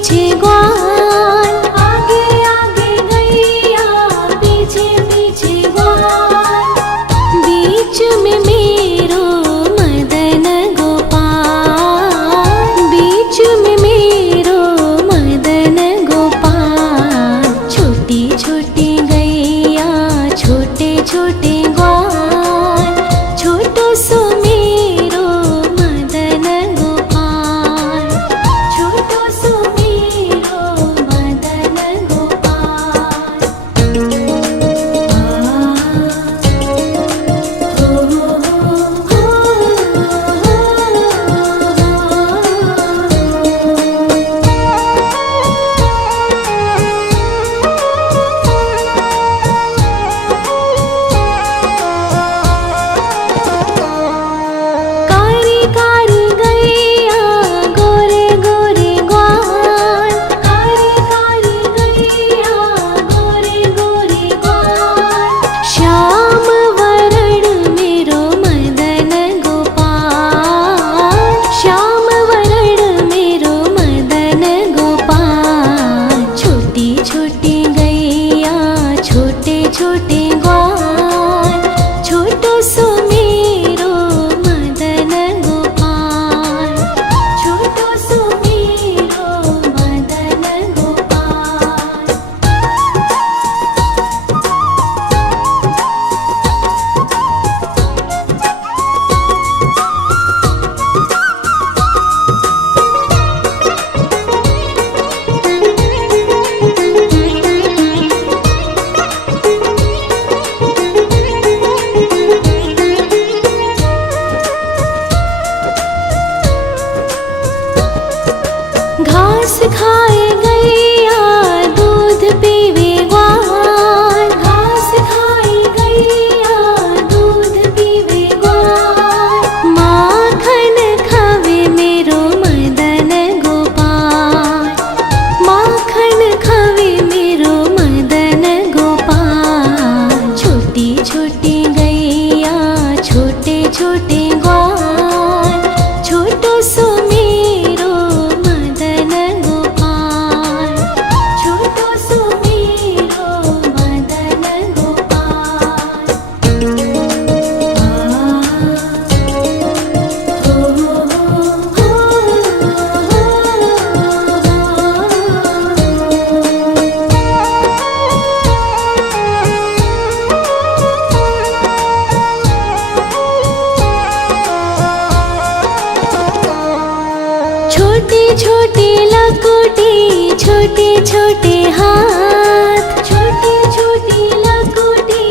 पीछे ग्वाल, आगे आगे गैया पीछे पीछे ग्वाल, बीच में मेरो मदन गोपाल, बीच में मेरो मदन गोपाल। छोटी छोटी गैया छोटे छोटे ग्वाल, छोटो सो मेरो मदन गोपाल, छोटो सो मेरो मदन गोपाल। कारी कारी गैया गोरे गोरे ग्वाल, कारी कारी गैया गोरे गोरे ग्वाल, श्याम वरण मेरो मदन गोपाल, श्याम वरण मेरो मदन गोपाल। छोटी छोटी गैया छोटे छोटे ग्वाल, छोटो सो मेरो मदन गोपाल, छोटो सो मेरो मदन गोपाल। घास खाए गैया दूध पीवे ग्वाल, घास खाए गैया दूध पीवे ग्वाल, माखन खावे मेरो मदन गोपाल, माखन खावे मेरो मदन गोपाल। छोटी छोटी गैया छोटे छोटे ग्वाल, छोटो सो मेरो मदन गोपाल, छोटो सो मेरो मदन गोपाल। छोटी छोटी लकुटी छोटे छोटे हाथ, छोटी छोटी लकुटी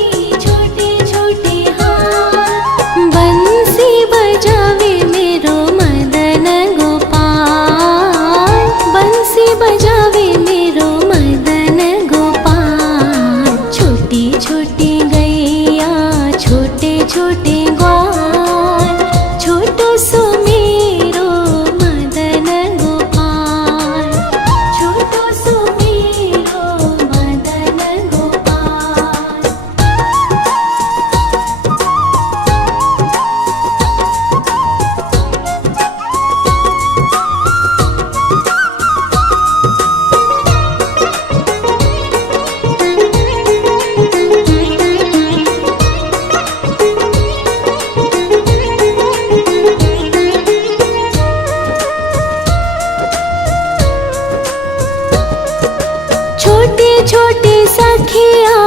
छोटे छोटे हाथ, बंसी बजावे मेरो मदन गोपाल, बंसी बजावे मेरो मदन गोपाल। छोटी छोटी गैया छोटे छोटे ग्वाल, छोटो सो मेरो मदन गोपाल, छोटो सो मेरो मदन गोपाल। छोटे छोटे सखिया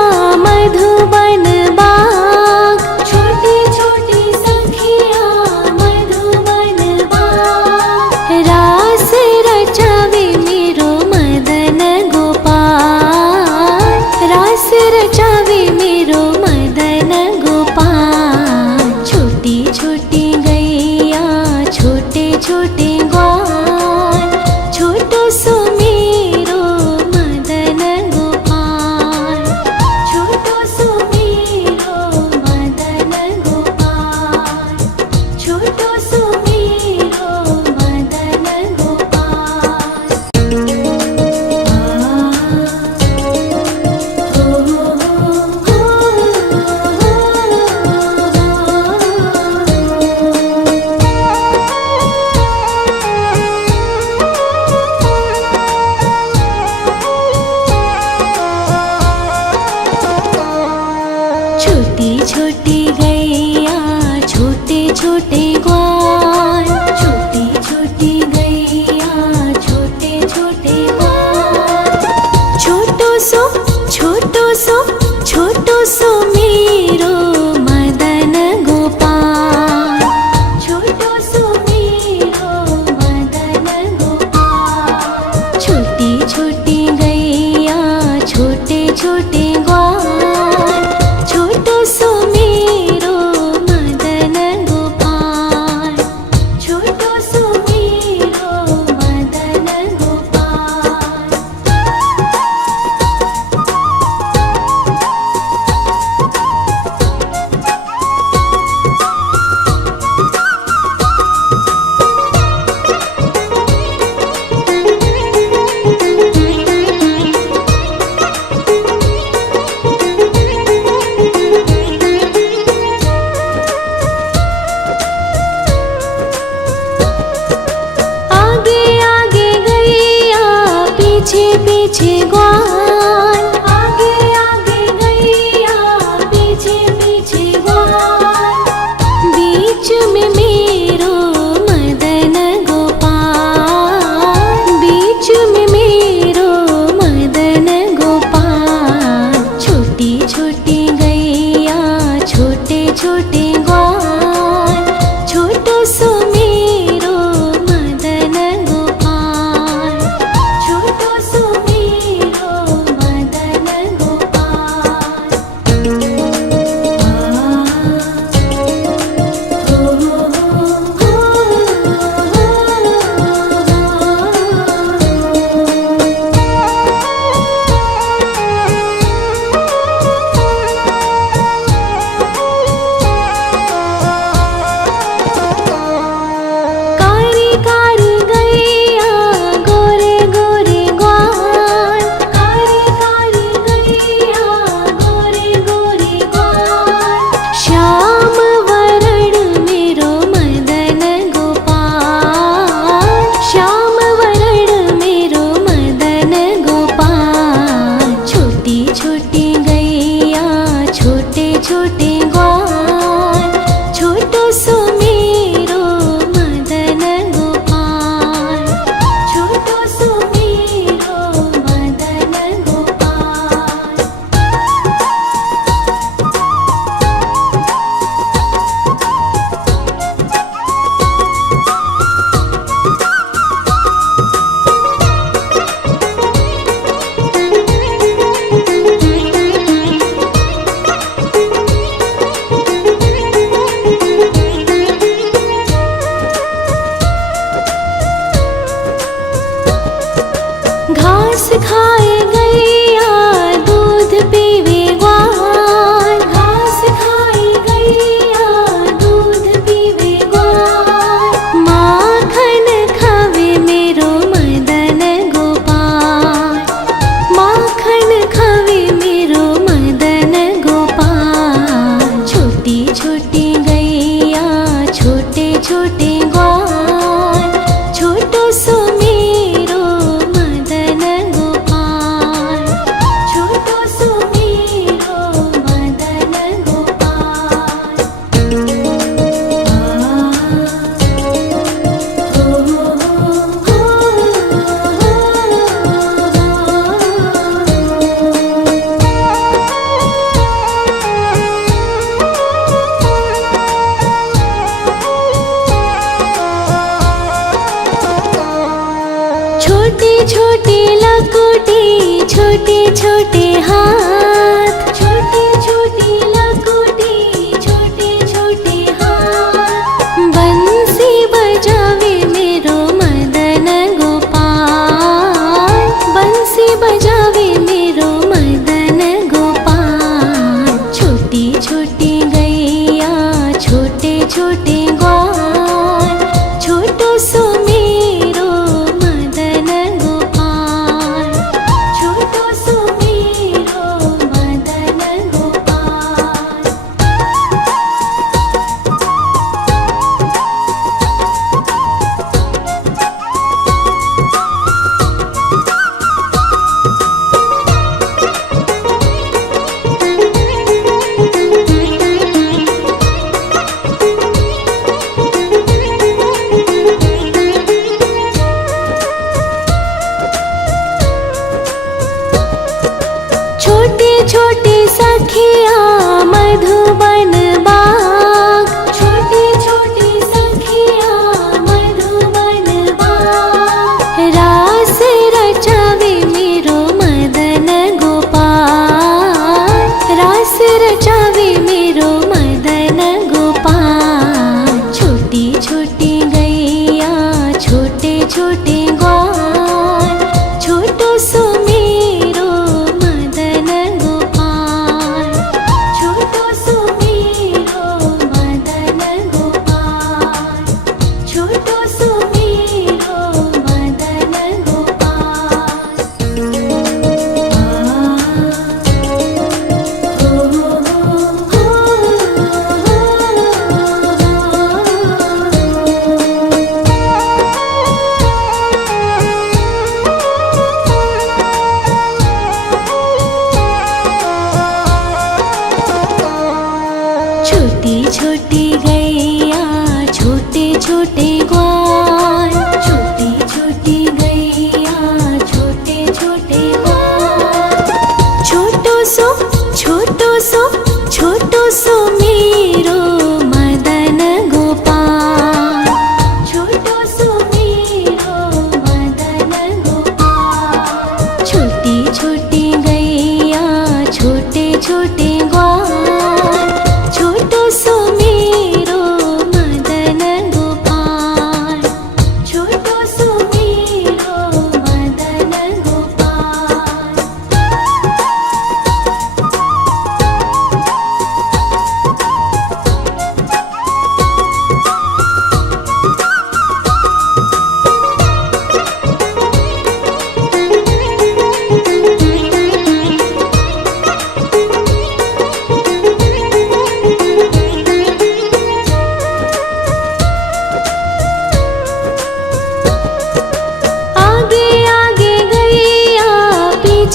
मधुबन बाग, छोटे छोटे सखिया मधुबन बाग, रास रचावे मेरो मदन गोपाल, रास रचावे मेरो मदन गोपाल। छोटी छोटी गैया छोटे छोटे ग्वाल, छोटो सो मेरो मदन गोपाल, छोटो सो मेरो मदन गोपाल, छोटो सो मेरो मदन गोपाल। पीछे ग्वाल, आगे आगे गैया पीछे पीछे ग्वाल, बीच में मेरो मदन गोपाल, बीच में मेरो मदन गोपाल। छोटी छोटी गैया छोटे छोटे ग्वाल, छोटो सो मेरो मदन गोपाल, छोटो सो मेरो मदन गोपाल। कारी कारी गैया गोरे गोरे ग्वाल, कारी कारी गैया गोरे गोरे ग्वाल, श्याम वरण मेरो मदन गोपाल, श्याम वरण मेरो मदन गोपाल। छोटी छोटी गैया छोटे छोटे ग्वाल, छोटो सो मेरो मदन गोपाल, छोटो सो मेरो मदन गोपाल। घास खाए गैया दूध पीवे ग्वाल, घास खाए गैया दूध पीवे ग्वाल, माखन खावे मेरो मदन गोपाल, माखन खावे मेरो मदन गोपाल। छोटी छोटी गैया छोटे छोटे ग्वाल, छोटो सो मेरो मदन गोपाल, छोटो सो मेरो मदन गोपाल। छोटी छोटी लकुटी छोटे छोटे हाथ, छोटी छोटी लकुटी छोटे छोटे हाथ, बंसी बजावे मेरो मदन गोपाल, बंसी बजावे मेरो मदन गोपाल। छोटी छोटी गैया छोटे छोटे ग्वाल, छोटो सो मेरो मदन गोपाल, छोटो सो मेरो मदन गोपाल। छोटे छोटे सखिया मधुबन बाग, छोटे छोटे सखिया मधुबन बाग, रास रचावे मेरो मदन गोपाल, रास रचावे मेरो मदन गोपाल। छोटी छोटी गैया छोटे छोटे ग्वाल, छोटो सो मेरो मदन गोपाल, छोटो सो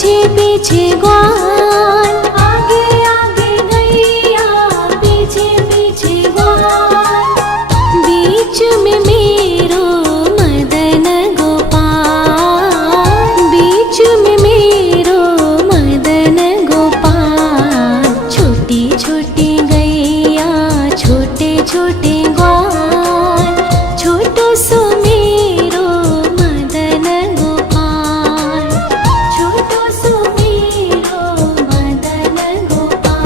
पीछे पीछे ग्वाल, आगे आगे गैया पीछे पीछे ग्वाल, बीच में मेरो मदन गोपाल, बीच में मेरो मदन गोपाल। छोटी छोटी गैया छोटे छोटे ग्वाल, छोटो सो मेरो मदन गोपाल, छोटो सो मेरो मदन गोपाल।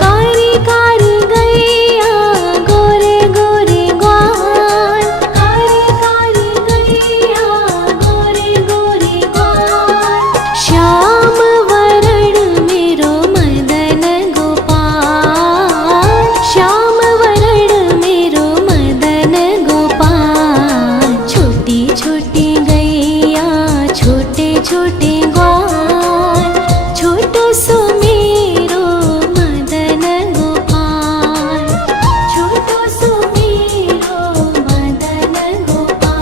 कारी कारी गैया गोरे गोरे ग्वाल, कारी कारी गैया गोरे गोरे ग्वाल, श्याम वरण मेरो मदन गोपाल, श्याम वरण मेरो मदन गोपाल। छोटी छोटी गैया छोटे छोटे ग्वाल, छोटो सो मेरो मदन गोपाल, छोटो सो मेरो मदन गोपाल।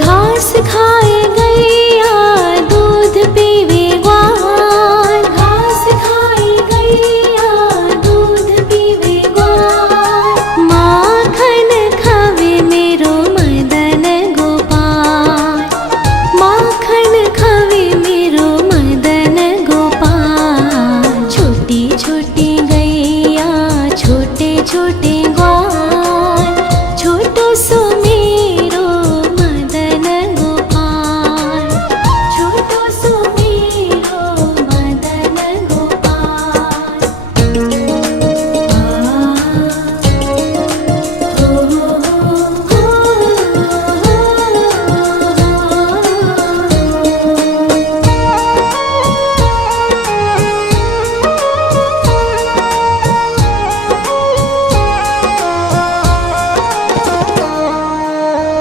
घास खाए गैया दूध पीवे ग्वाल, घास खाए गैया दूध पीवे ग्वाल, माखन खावे मेरो मदन गोपाल, माखन खावे मेरो मदन गोपाल। छोटी छोटी गैया छोटे छोटे ग्वाल, छोटो सो मेरो मदन गोपाल, छोटो सो मेरो मदन गोपाल।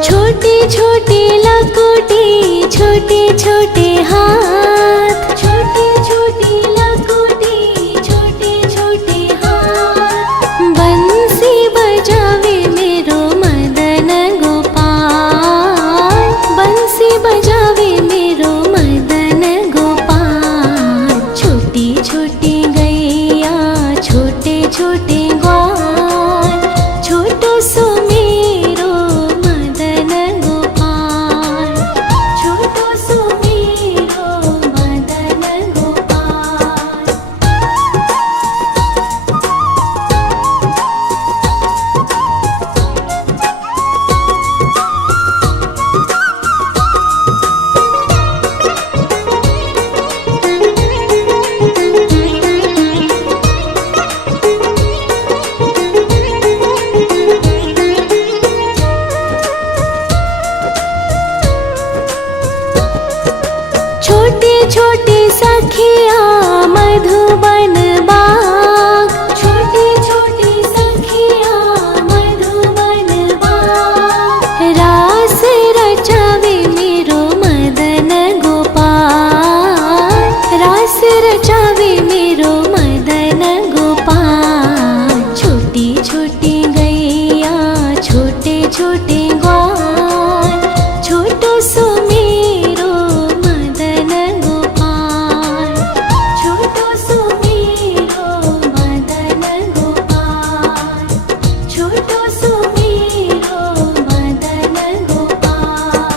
छोटी छोटी लकुटी छोटे छोटे हाथ, छोटी छोटी लकुटी छोटे छोटे हाथ, बंसी बजावे मेरो मदन गोपाल, बंसी बजावे मेरो मदन गोपाल। छोटी छोटी गैया छोटे छोटे ग्वाल, छोटो सो मेरो मदन गोपाल, छोटो सो मेरो मदन गोपाल। छोटी छोटी सखिया मधुबन बाग, छोटी छोटी सखिया मधुबन बाग, रास रचावे मेरो मदन गोपाल, रास रचावे मेरो मदन गोपाल। छोटी छोटी गैया छोटे छोटे ग्वाल, छोटो सो मेरो मदन गोपाल, छोटो सो मेरो मदन गोपाल, छोटो सो मेरो मदन गोपाल।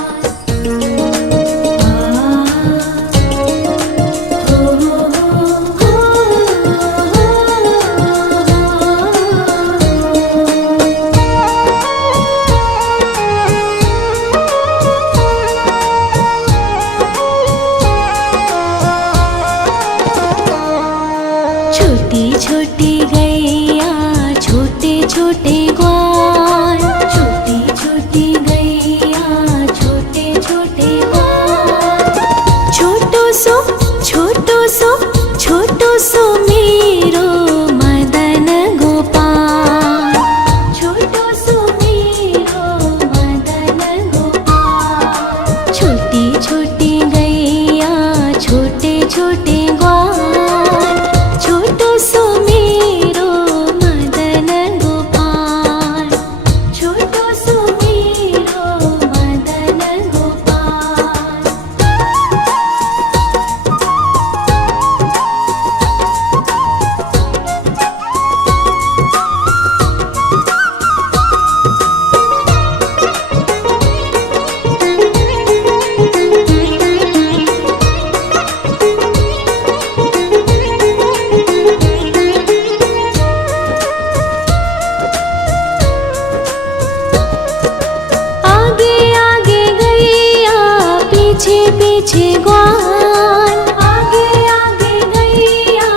पीछे पीछे ग्वाल, आगे आगे गैया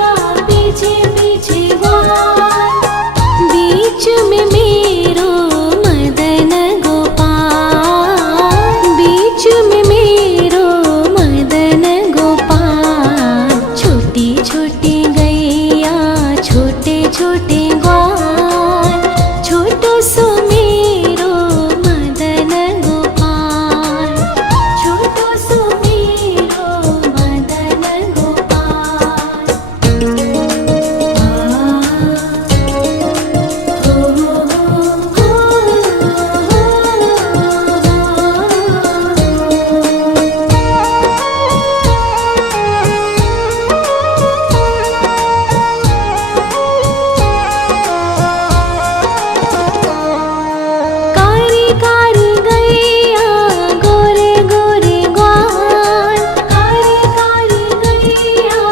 पीछे पीछे ग्वाल, बीच में मेरो मदन गोपाल, बीच में मेरो मदन गोपाल। छोटी छोटी गैया छोटे छोटे ग्वाल, छोटो सो मेरो मदन गोपाल, छोटो सो मेरो मदन गोपाल। कारी कारी गैया गोरे गोरे ग्वाल, कारी कारी गैया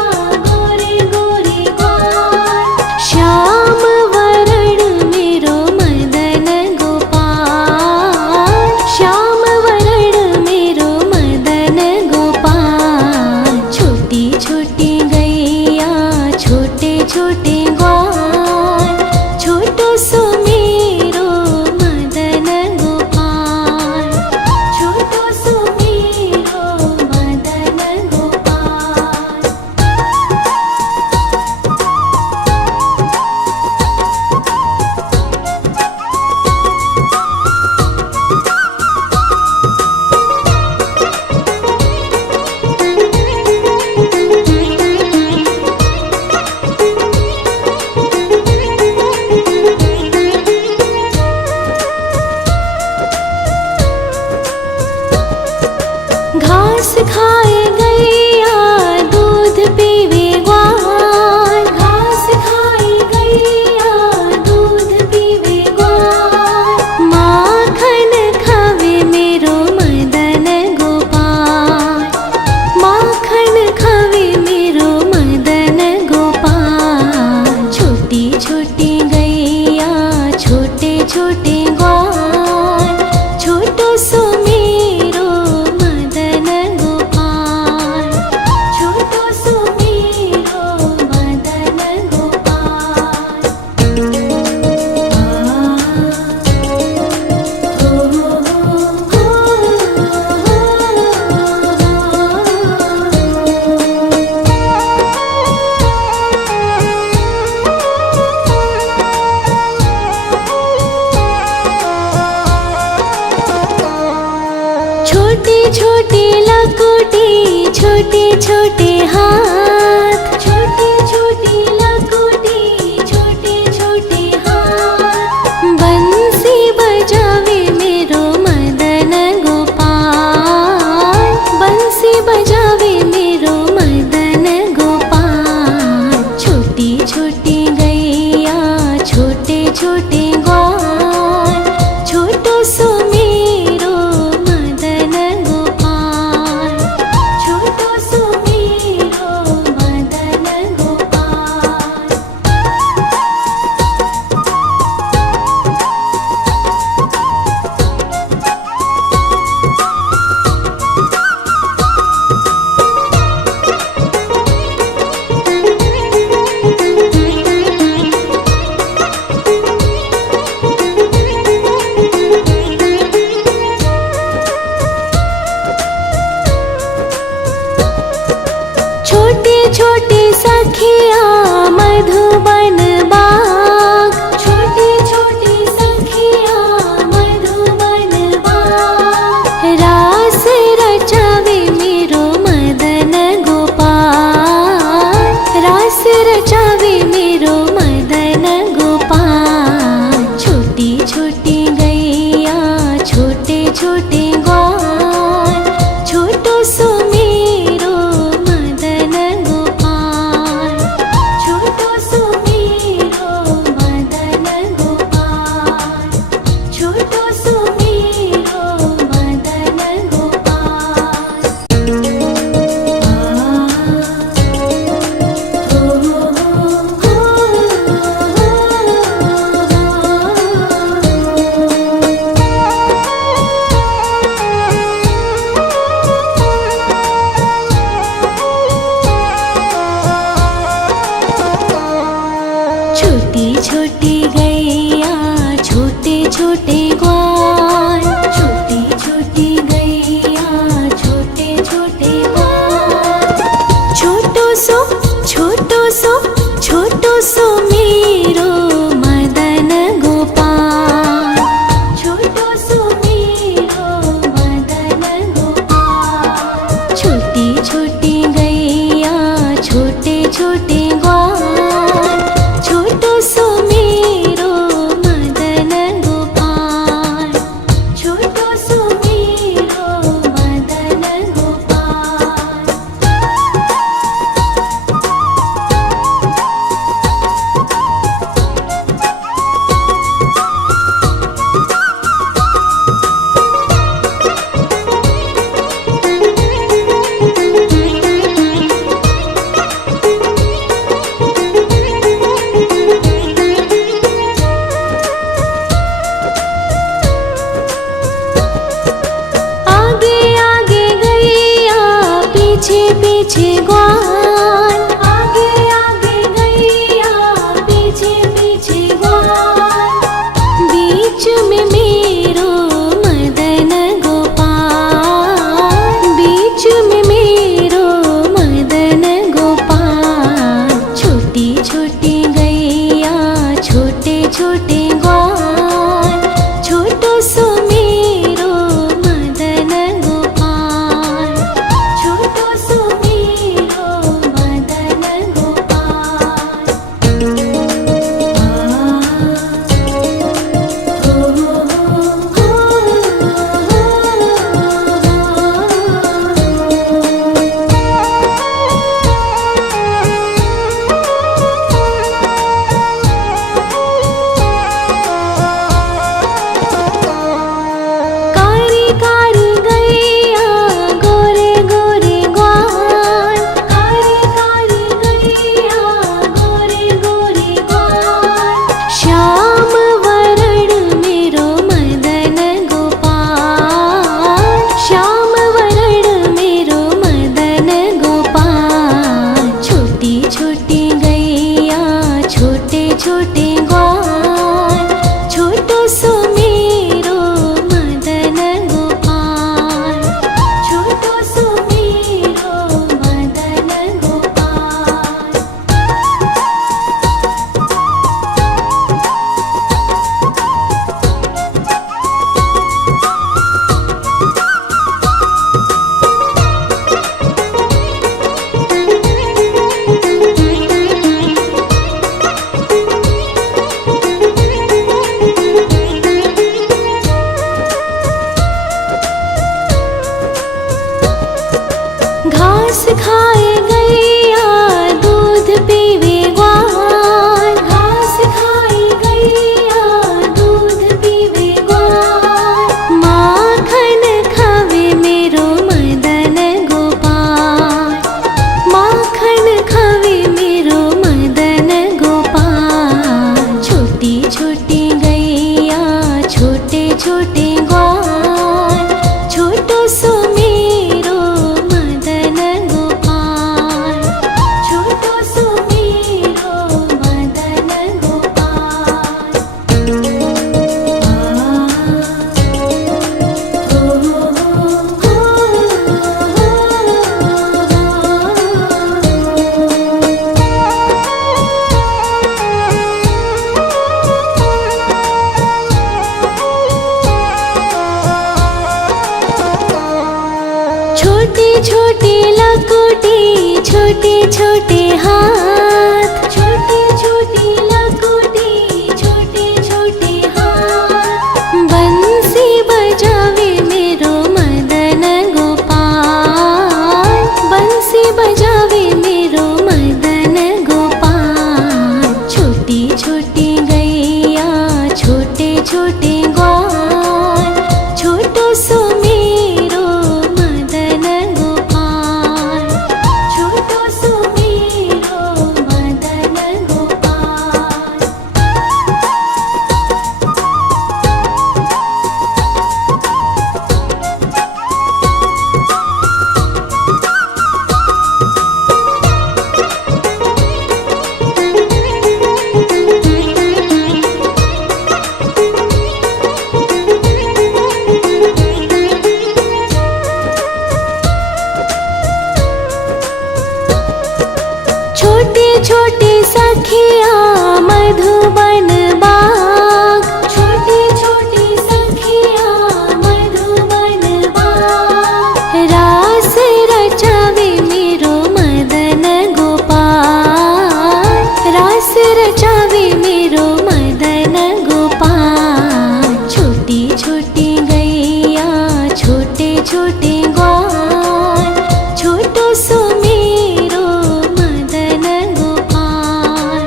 गोरे गोरे ग्वाल, श्याम वरण मेरो मदन गोपाल, श्याम वरण मेरो मदन गोपाल। छोटी छोटी गैया छोटे छोटे ग्वाल, छोटो सो मेरो मदन गोपाल, छोटो सो मेरो मदन गोपाल। घास खाए गैया दूध पीवे ग्वाल, घास खाए गैया दूध पीवे ग्वाल, माखन खावे मेरो मदन गोपाल, माखन खावे मेरो मदन गोपाल। छोटी छोटी गैया छोटे छोटे ग्वाल, छोटो सो मेरो मदन गोपाल, छोटो सो मेरो मदन गोपाल। छोटी छोटी लकुटी छोटे छोटे हाथ, छोटी छोटी लकुटी छोटे छोटे हाथ, बंसी बजावे मेरो मदन गोपाल, बंसी बजावे मेरो मदन गोपाल। छोटी छोटी गैया छोटे छोटे ग्वाल, छोटो सो मेरो मदन गोपाल, छोटो सो मेरो मदन गोपाल। छोटी छोटी सखिया मधुबन बाग, छोटी छोटी सखिया मधुबन बाग, रास रचावे मेरो मदन गोपाल, रास रचावे मेरो मदन गोपाल। छोटी छोटी गैया छोटे छोटे ग्वाल, छोटो सो मेरो मदन गोपाल, छोटो सो मेरो मदन गोपाल, छोटो सो मेरो मदन गोपाल। पीछे पीछे ग्वाल, आगे आगे गैया पीछे पीछे ग्वाल, बीच में मेरो मदन गोपाल, बीच में मेरो मदन गोपाल। छोटी छोटी गैया छोटे छोटे ग्वाल, छोटो सो मेरो मदन गोपाल, छोटो सो मेरो मदन गोपाल। कारी कारी गैया गोरे गोरे ग्वाल, कारी कारी गैया गोरे गोरे ग्वाल, श्याम वरण मेरो मदन गोपाल, श्याम वरण मेरो मदन गोपाल। छोटी छोटी गैया छोटे छोटे ग्वाल, छोटो सो मेरो मदन गोपाल, छोटो सो मेरो मदन गोपाल। घास खाए गैया दूध पीवे ग्वाल, घास खाए गैया दूध पीवे ग्वाल, माखन खावे मेरो मदन गोपाल, माखन खावे मेरो मदन गोपाल। छोटी छोटी गैया छोटे छोटे ग्वाल, छोटो सो मेरो मदन गोपाल, छोटो सो मेरो मदन गोपाल। छोटी छोटी लकुटी छोटे छोटे हाथ, छोटी छोटी लकुटी छोटे छोटे हाथ, बंसी बजावे मेरो मदन गोपाल, बंसी बजावे मेरो मदन गोपाल। छोटी छोटी गैया छोटे छोटे ग्वाल, छोटो सो मेरो मदन गोपाल, छोटो सो मेरो मदन गोपाल। छोटे छोटे सखिया मधुबन बाग, छोटे छोटे सखिया मधुबन बाग, रास रचावे मेरो मदन गोपाल, रास रचावे मेरो मदन गोपाल। छोटी छोटी गैया छोटे छोटे ग्वाल, छोटो सो मेरो मदन गोपाल,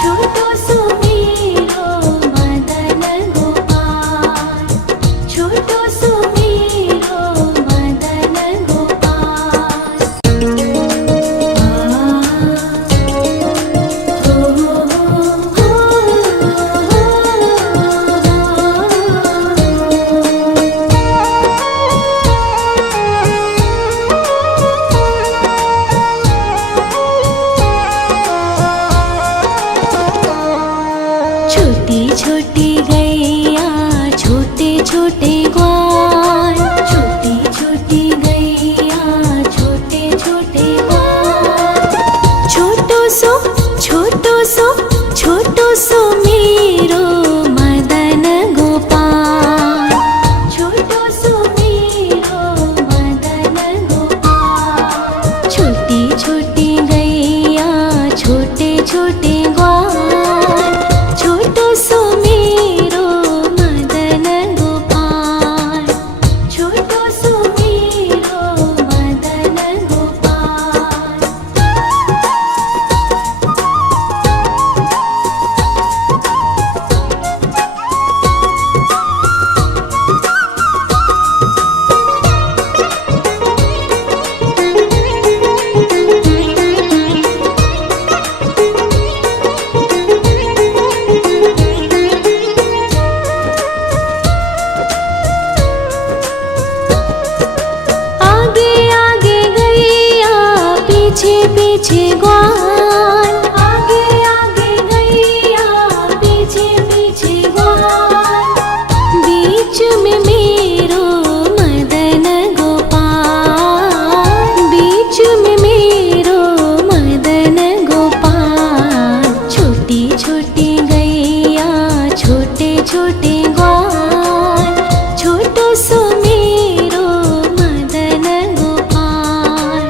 छोटो सो मेरो मदन गोपाल, छोटो सो मेरो मदन गोपाल। ग्वाल, छोटी छोटी गैया छोटे छोटे ग्वाल। छोटो सो छोटो सो छोटो सो मेरो मदन गोपाल, छोटो सो मेरो मदन गोपाल। छोटी छोटी गैया छोटे छोटे ग्वाल, छोटो सो मेरो मदन गोपाल, छोटो सो मेरो मदन गोपाल। आगे आगे गैया पीछे पीछे ग्वाल, आगे आगे गैया पीछे पीछे ग्वाल। बीच में मेरो मदन गोपाल, बीच में मेरो मदन गोपाल। छोटी छोटी गैया छोटे छोटे ग्वाल, छोटो सो मेरो मदन गोपाल,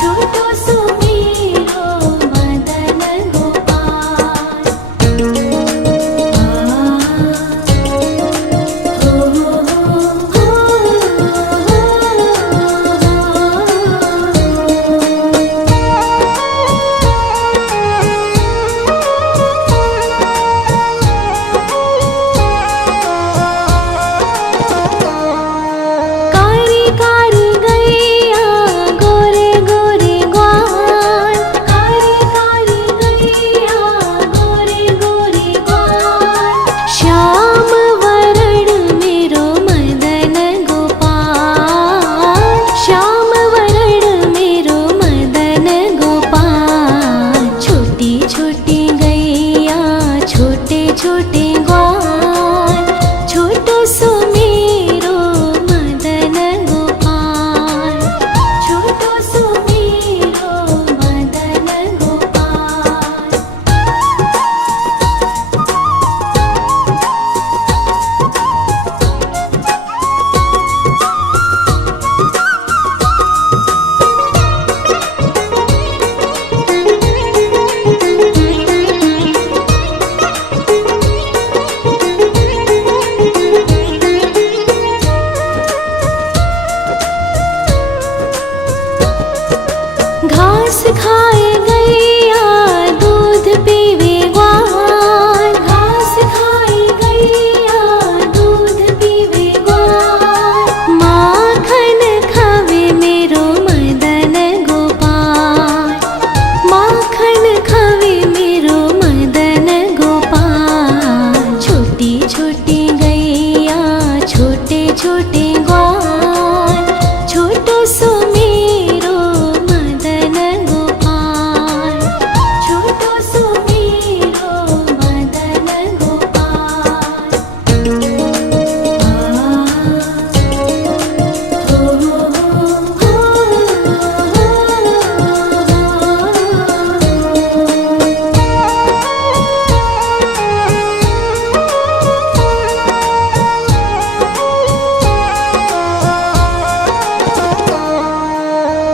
छोटो सो मेरो मदन गोपाल। कारी कारी गैया गोरे गोरे ग्वाल, कारी कारी गैया गोरे गोरे ग्वाल। श्याम वरण मेरो मदन गोपाल, श्याम वरण मेरो मदन गोपाल। छोटी छोटी गैया छोटे छोटे ग्वाल, छोटो सो मेरो मदन गोपाल, छोटो सो मेरो मदन गोपाल। घास खाए गैया दूध पीवे ग्वाल, घास खाए गैया दूध पीवे ग्वाल। माखन खावे मेरो मदन गोपाल, माखन खावे मेरो मदन गोपाल। छोटी छोटी गैया छोटे छोटे ग्वाल, छोटो सो मेरो मदन गोपाल, छोटो सो मेरो मदन गोपाल।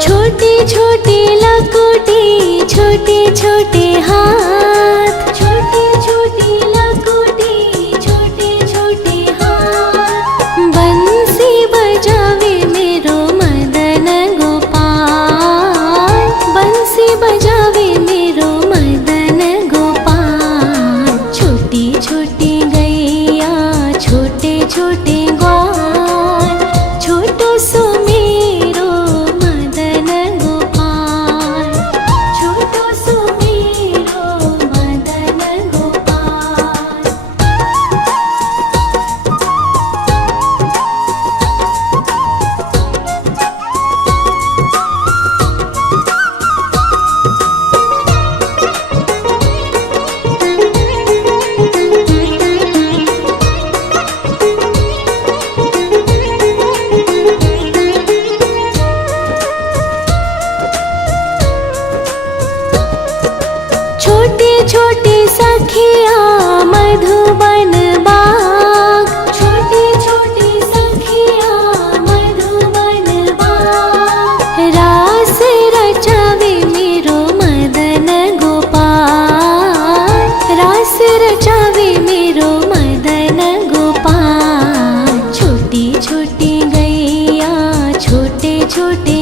छोटी छोटी लकुटी छोटे छोटे हाथ, छोटी छोटी लकुटी छोटे छोटे हाथ। बंसी बजावे मेरो मदन गोपाल, बंसी बजावे मेरो मदन गोपाल। छोटी छोटी गैया छोटे छोटे ग्वाल, छोटो सो मेरो मदन गोपाल, छोटो सो मेरो मधुबन बाग, छोटी छोटी सखिया मधुबन बाग। रास रचावे मेरो मदन गोपाल, रास रचावे मेरो मदन गोपाल। छोटी छोटी गैया छोटे छोटे